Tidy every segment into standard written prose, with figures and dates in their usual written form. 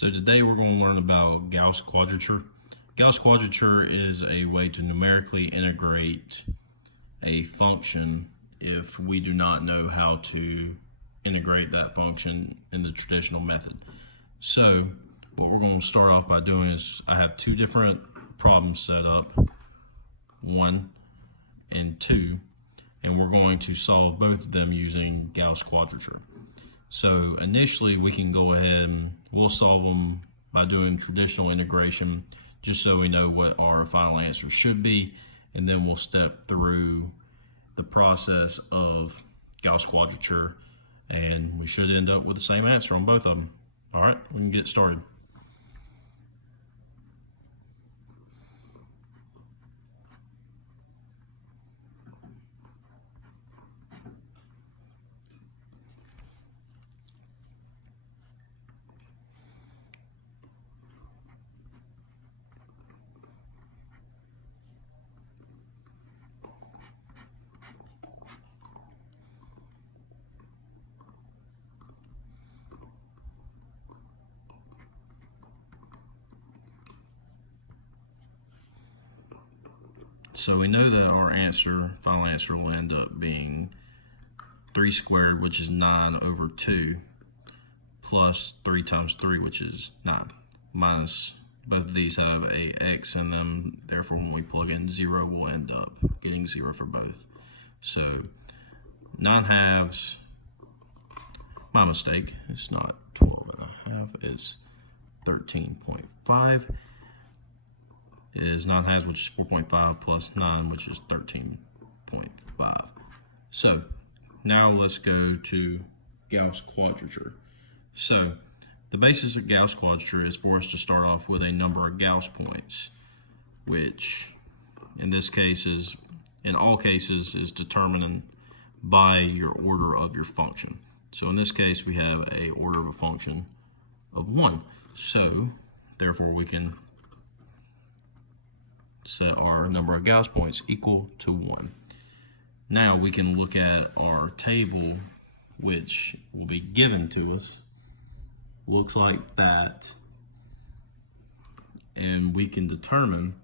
So today we're going to learn about Gauss Quadrature. Gauss Quadrature is a way to numerically integrate a function if we do not know how to integrate that function in the traditional method. So what we're going to start off by doing is I have two different problems set up, 1 and 2, and we're going to solve both of them using Gauss Quadrature. So initially we can go ahead and we'll solve them by doing traditional integration just so we know what our final answer should be, and then we'll step through the process of Gauss Quadrature and we should end up with the same answer on both of them. All right, we can get started. So we know that our final answer will end up being 3 squared, which is 9 over 2, plus 3 times 3, which is 9, minus, both of these have a x in them, therefore when we plug in 0, we'll end up getting 0 for both. So 9 halves, my mistake, it's not 12 and a half, it's 13.5. is 9 halves, which is 4.5, plus 9, which is 13.5. So now let's go to Gauss Quadrature. So the basis of Gauss Quadrature is for us to start off with a number of Gauss points, which in this case is, in all cases, is determined by your order of your function. So in this case, we have a order of a function of 1. So therefore we can set our number of Gauss points equal to 1. Now we can look at our table, which will be given to us. Looks like that. And we can determine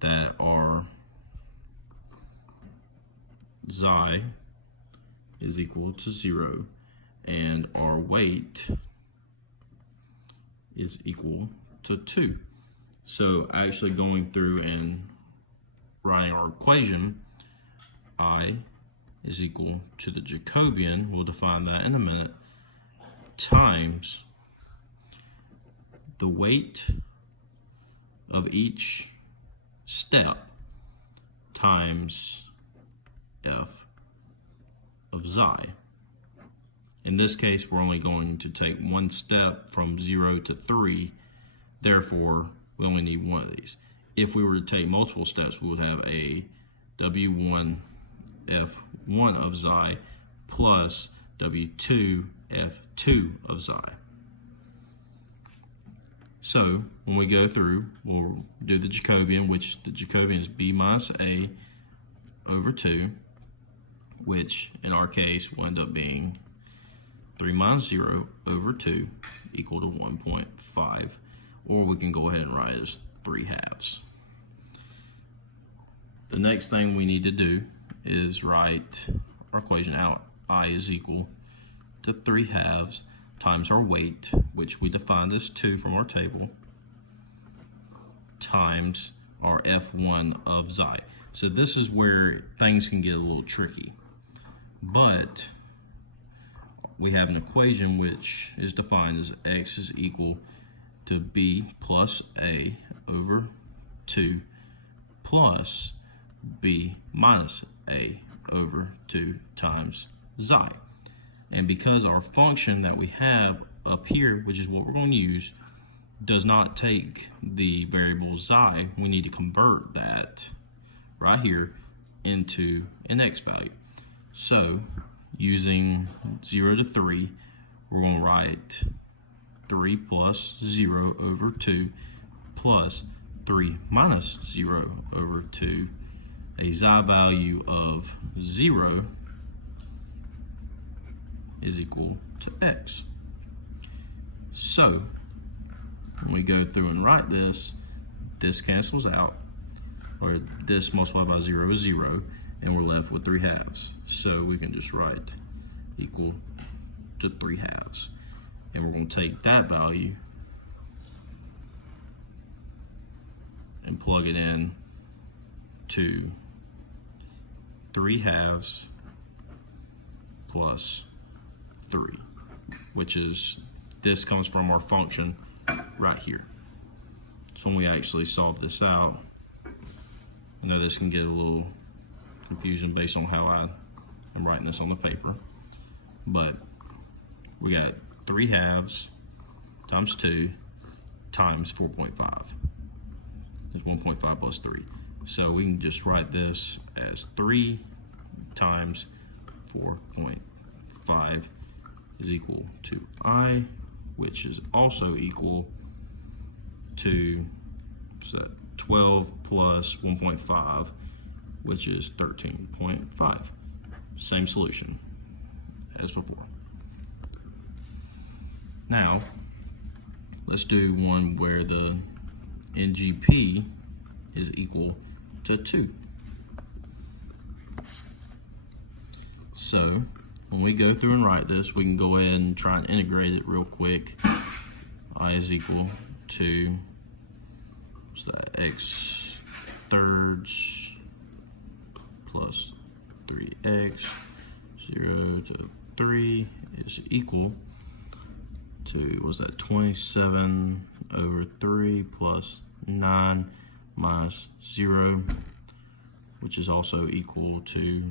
that our xi is equal to 0 and our weight is equal to 2. So actually going through and writing our equation, I is equal to the Jacobian, we'll define that in a minute, times the weight of each step times f of xi. In this case, we're only going to take one step from 0 to 3, therefore we only need one of these. If we were to take multiple steps, we would have a W1 F1 of xi plus W2 F2 of xi. So when we go through, we'll do the Jacobian, which the Jacobian is b minus a over 2, which in our case will end up being 3 minus 0 over 2 equal to 1.5. Or we can go ahead and write it as 3 halves. The next thing we need to do is write our equation out. I is equal to 3 halves times our weight, which we defined as 2 from our table, times our F1 of xi. So this is where things can get a little tricky. But we have an equation which is defined as x is equal to b plus a over 2 plus b minus a over 2 times xi. And because our function that we have up here, which is what we're going to use, does not take the variable xi, we need to convert that right here into an x value. So using 0 to 3, we're going to write 3 plus 0 over 2 plus 3 minus 0 over 2, a xi value of 0 is equal to x. So when we go through and write this, this cancels out, or this multiplied by 0 is 0, and we're left with 3/2. So we can just write equal to 3/2. And we're going to take that value and plug it in to 3/2 plus 3, which is, this comes from our function right here. So when we actually solve this out, I know this can get a little confusing based on how I'm writing this on the paper, but we got 3/2 times 2 times 4.5. It's 1.5 plus 3. So we can just write this as 3 times 4.5 is equal to I, which is also equal to, so that 12 plus 1.5, which is 13.5. Same solution as before. Now, let's do one where the NGP is equal to 2. So, when we go through and write this, we can go ahead and try and integrate it real quick. I is equal to, what's that, x thirds plus 3x, 0 to 3 is equal to, what's that, 27 over 3 plus 9 minus 0, which is also equal to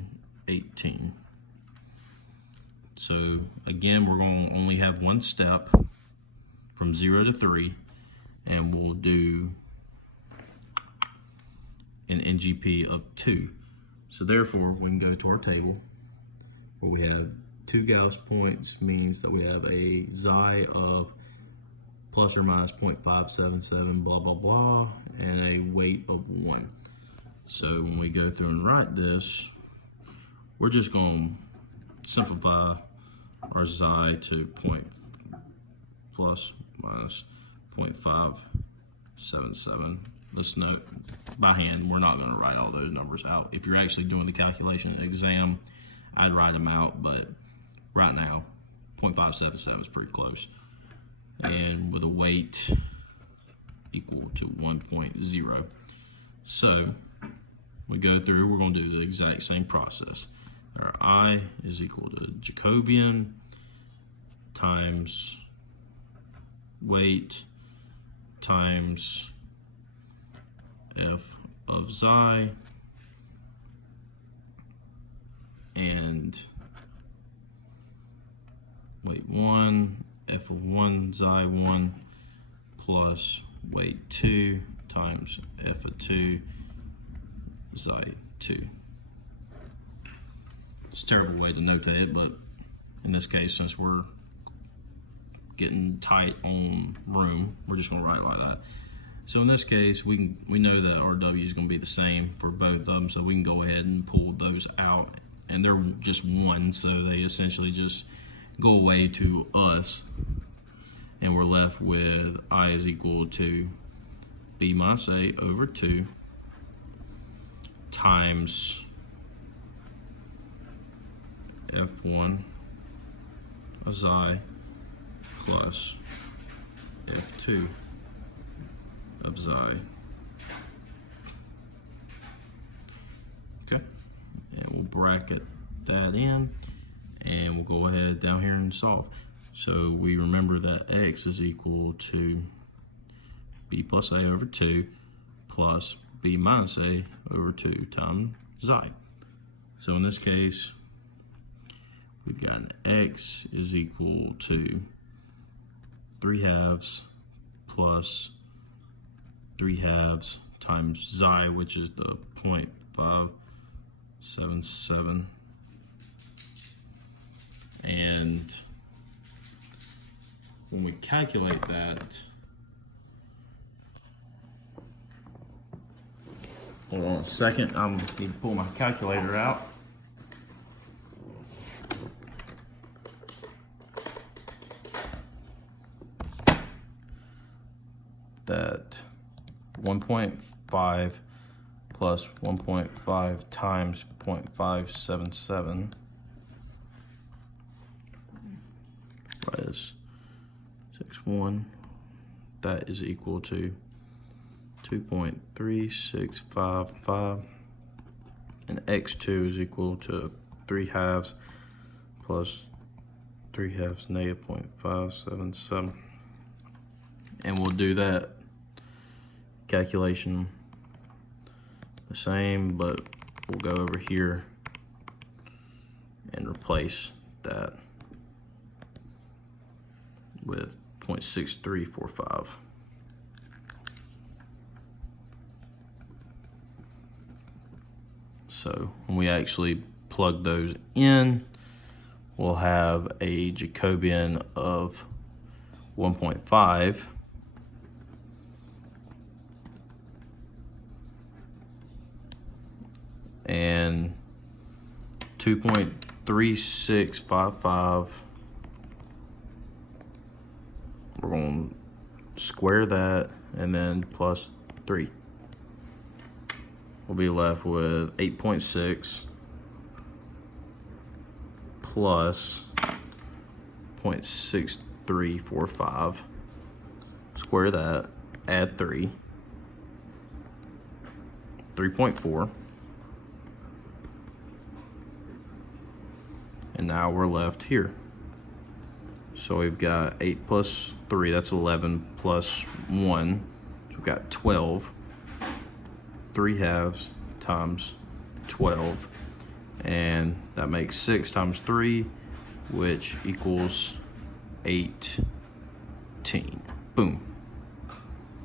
18. So again, we're going to only have one step from 0 to 3, and we'll do an NGP of 2. So therefore, we can go to our table where we have 2 Gauss points, means that we have a xi of plus or minus 0.577 blah blah blah, and a weight of 1. So when we go through and write this, we're just going to simplify our xi to plus minus 0.577. Let's note, by hand, we're not going to write all those numbers out. If you're actually doing the calculation in the exam, I'd write them out, but right now, 0.577 is pretty close. And with a weight equal to 1.0. So, we go through, we're going to do the exact same process. Our I is equal to Jacobian times weight times f of xi, and weight 1, f of 1 xi 1 plus weight 2 times f of 2 xi 2. It's a terrible way to notate it, but in this case, since we're getting tight on room, we're just going to write it like that. So in this case, we know that our W is going to be the same for both of them, so we can go ahead and pull those out, and they're just 1, so they essentially just go away to us, and we're left with I is equal to B minus A over 2 times F1 of xi plus F2 of xi. Okay, and we'll bracket that in, and we'll go ahead down here and solve. So we remember that x is equal to b plus a over 2 plus b minus a over 2 times xi. So in this case, we've got an x is equal to 3/2 plus 3/2 times xi, which is the 0.577. And when we calculate that, hold on a second, I need to pull my calculator out. that 1.5 plus 1.5 times 0.577 is 61. That is equal to 2.3655, and x2 is equal to 3 halves plus 3 halves negative 0.577. And we'll do that calculation the same, but we'll go over here and replace that with 0.6345. So when we actually plug those in, we'll have a Jacobian of 1.5 and 2.3655. We're going to square that and then plus 3. We'll be left with 8.6 plus 0.6345. Square that, add 3, 3.4. And now we're left here. So we've got 8 plus 3, that's 11, plus 1. So we've got 12. 3 halves times 12. And that makes 6 times 3, which equals 18. Boom.